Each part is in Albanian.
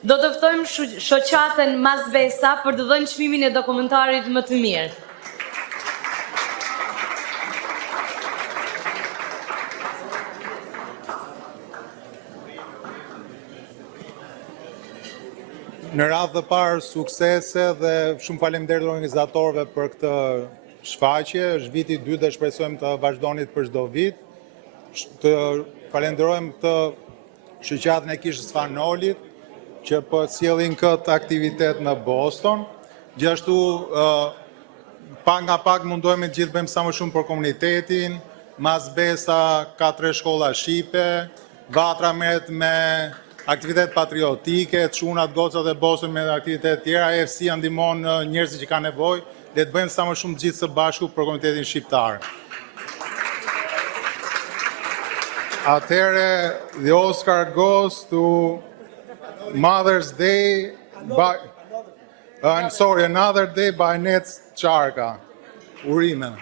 Do të ftojmë shoqatën Masbesa për të dhënë çmimin e dokumentarit më të mirë. Në radhë të parë suksese dhe shumë faleminderit organizatorëve për këtë shfaqje. Është viti i dytë dhe shpresojmë të vazhdoni për çdo vit. Të falenderojmë të shoqatën e Kishës Fanolit që po sjellin këtë aktivitet në Boston. Gjithashtu pak nga pak mundohemi të gjithë bëjmë sa më shumë për komunitetin. Masbesa ka 3 shkolla shqipe, Vatra merret me aktivitet patriotike, çunat, gocat e Boston me aktivitet tjera, EFC ndihmon njerëzit që kanë nevojë, le të bëjmë sa më shumë gjithë së bashku për komunitetin shqiptar. Atëherë, the Oscar goes to Mother's Day by Another Day by Net Charka. Urime.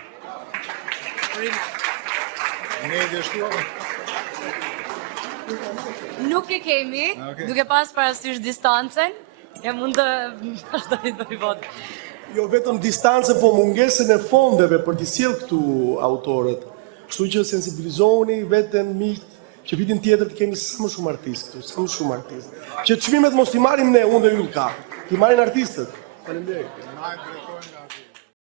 Nuk e kemi, duke pas parasysh distancën, e mund të vazhdoni të votë. Jo vetëm distancë, po mungesën e fondeve për t'i sjellë këtu autorët. Kështu që sensibilizoni veten miqt që vitin tjetër të kemi sa më shumë artistë këtu, sa më shumë artistë. Që çmimet mos i marrim ne, unë dhe Ylka, i marrin artistët. Faleminderit.